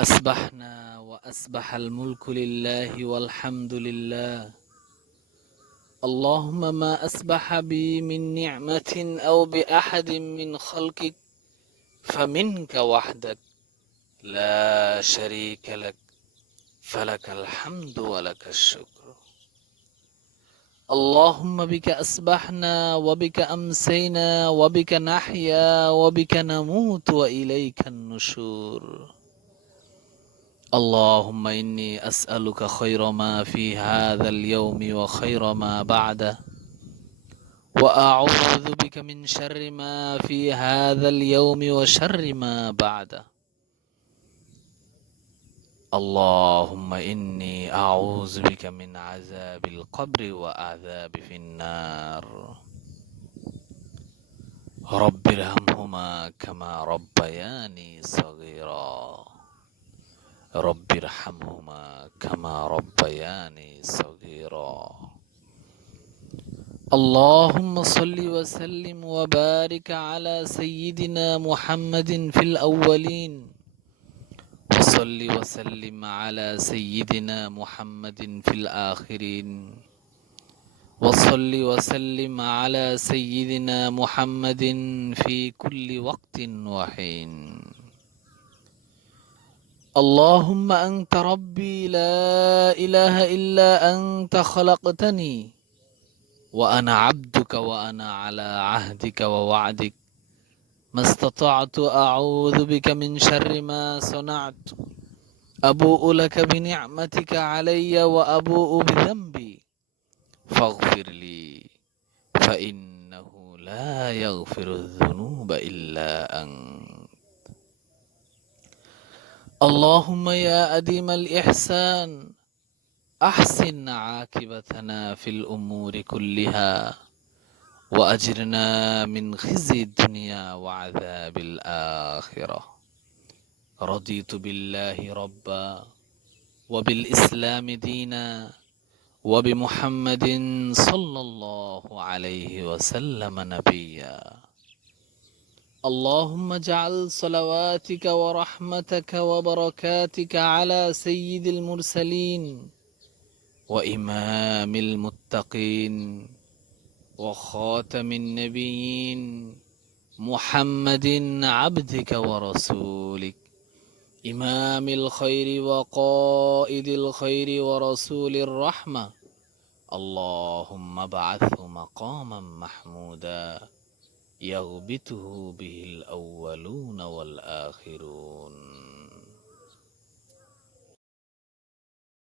أصبحنا وأصبح الملك لله والحمد لله. اللهم ما أصبح بي من نعمة أو بأحد من خلقك فمنك وحدك لا شريك لك، فلك الحمد ولك الشكر. اللهم بك أصبحنا وبك أمسينا وبك نحيا وبك نموت وإليك النشور. اللهم إني أسألك خير ما في هذا اليوم وخير ما بعده، وأعوذ بك من شر ما في هذا اليوم وشر ما بعده. اللهم إني أعوذ بك من عذاب القبر وعذاب في النار. رب ارحمهما كما ربياني صغيرا. رب ارحمهما كما ربياني صغيرا. اللهم صل وسلم وبارك على سيدنا محمد في الأولين، وصل وسلم على سيدنا محمد في الآخرين، وصل وسلم على سيدنا محمد في كل وقت وحين. اللهم أنت ربي لا إله إلا أنت خلقتني وأنا عبدك وأنا على عهدك ووعدك ما استطعت أعوذ بك من شر ما صنعت. أبوء لك بنعمتك علي وأبوء بذنبي فاغفر لي، فإنه لا يغفر الذنوب إلا أنت. اللهم يا أديم الإحسان أحسن عاقبتنا في الأمور كلها، وأجرنا من خزي الدنيا وعذاب الآخرة. رضيت بالله ربا وبالإسلام دينا وبمحمد صلى الله عليه وسلم نبيا. اللهم اجعل صلواتك ورحمتك وبركاتك على سيد المرسلين وإمام المتقين وخاتم النبيين محمد عبدك ورسولك، إمام الخير وقائد الخير ورسول الرحمة. اللهم ابعثه مقاما محمودا يغبطه به الأولون والآخرون.